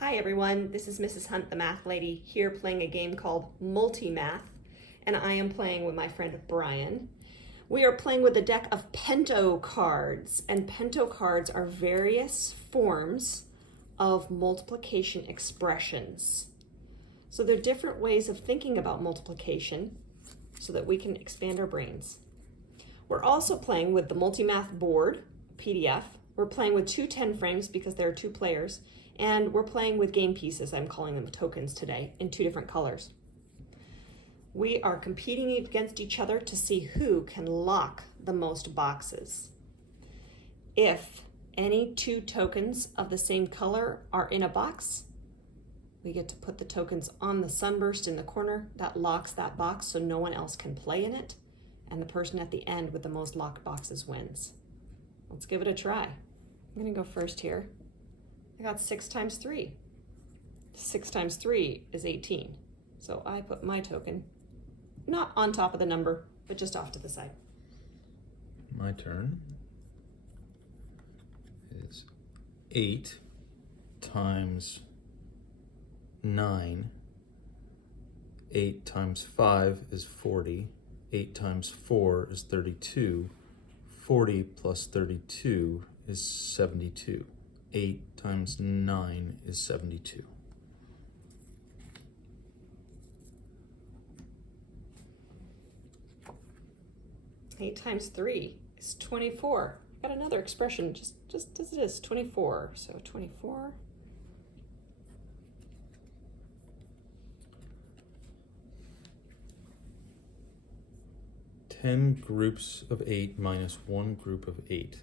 Hi everyone, this is Mrs. Hunt, the math lady, here playing a game called MultiMath, and I am playing with my friend Brian. We are playing with a deck of Pento cards, and Pento cards are various forms of multiplication expressions. So they're different ways of thinking about multiplication so that we can expand our brains. We're also playing with the MultiMath board, PDF. We're playing with 2 10 frames because there are 2 players. And we're playing with game pieces, I'm calling them tokens today, in 2 different colors. We are competing against each other to see who can lock the most boxes. If any 2 tokens of the same color are in a box, we get to put the tokens on the sunburst in the corner. That locks that box so no one else can play in it. And the person at the end with the most locked boxes wins. Let's give it a try. I'm gonna go first here. I got 6 times 3. 6 times 3 is 18. So I put my token, not on top of the number, but just off to the side. My turn is 8 times 9. 8 times 5 is 40. 8 times 4 is 32. 40 plus 32 is 72. 8 times 9 is 72. Eight times 3 is 24. Got another expression, just as it is, 24. So 24. Ten groups of 8 minus 1 group of 8.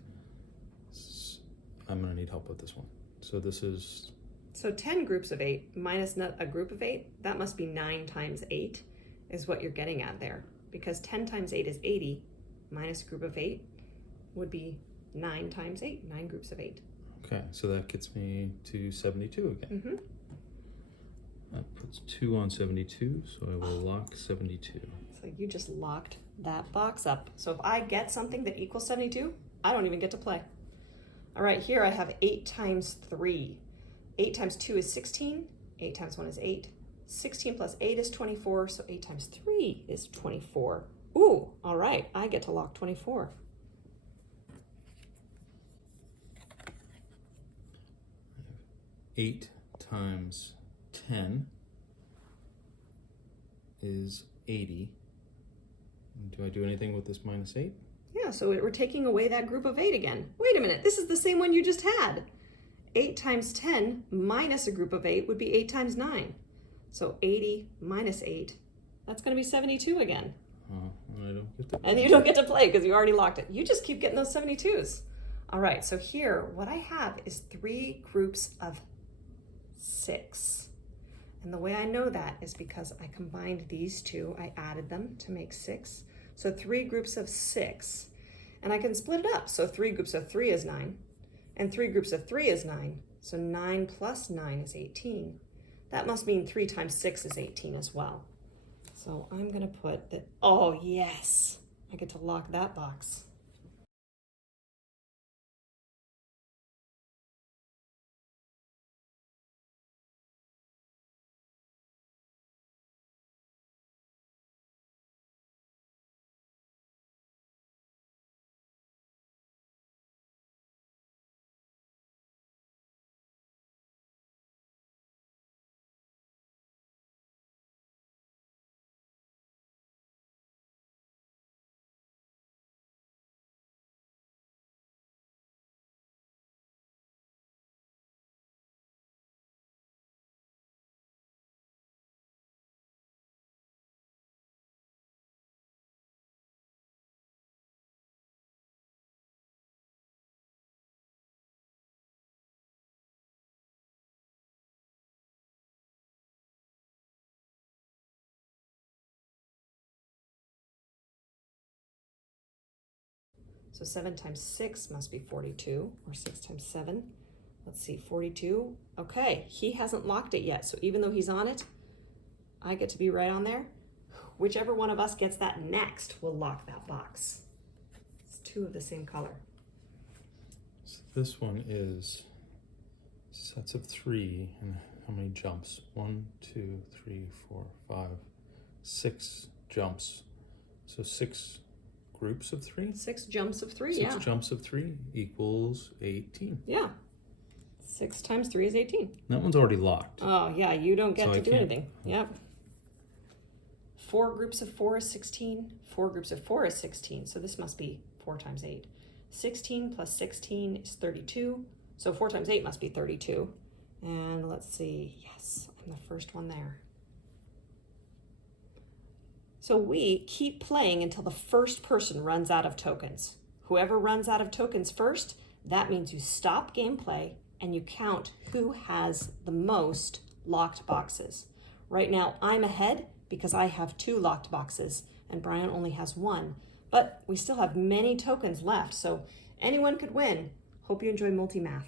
I'm going to need help with this one. So this is... So 10 groups of 8 minus a group of 8, that must be 9 times 8 is what you're getting at there. Because 10 times 8 is 80, minus a group of 8 would be 9 times 8, 9 groups of 8. Okay, so that gets me to 72 again. Mm-hmm. That puts 2 on 72, so I will lock 72. So you just locked that box up. So if I get something that equals 72, I don't even get to play. All right, here I have 8 times 3. 8 times 2 is 16. 8 times 1 is 8. 16 plus 8 is 24, so 8 times 3 is 24. Ooh, all right, I get to lock 24. Eight times 10 is 80. Do I do anything with this minus 8? Yeah, so we're taking away that group of 8 again. Wait a minute, this is the same one you just had. 8 times 10 minus a group of 8 would be 8 times 9. So 80 minus 8, that's going to be 72 again. And you don't get to play because you already locked it. You just keep getting those 72s. All right, so here, what I have is 3 groups of 6. And the way I know that is because I combined these 2, I added them to make 6. So 3 groups of 6, and I can split it up. So 3 groups of 3 is 9, and 3 groups of 3 is 9. So 9 plus 9 is 18. That must mean 3 times 6 is 18 as well. So I'm gonna put that, oh yes, I get to lock that box. So 7 times 6 must be 42, or 6 times 7. Let's see, 42. Okay, he hasn't locked it yet, so even though he's on it, I get to be right on there. Whichever one of us gets that next will lock that box. It's 2 of the same color. So this one is sets of 3, and how many jumps? 1, 2, 3, 4, 5, 6 jumps. So 6 groups of 3? 6 jumps of 3, 6 jumps of 3 equals 18. Yeah. 6 times 3 is 18. That one's already locked. Oh, yeah, you don't get So to I do can't- anything. Yep. 4 groups of 4 is 16. 4 groups of 4 is 16. So this must be 4 times 8. 16 plus 16 is 32. So 4 times 8 must be 32. And let's see. Yes, I'm the first one there. So we keep playing until the first person runs out of tokens. Whoever runs out of tokens first, that means you stop gameplay and you count who has the most locked boxes. Right now, I'm ahead because I have 2 locked boxes and Brian only has 1. But we still have many tokens left, so anyone could win. Hope you enjoy MultiMath.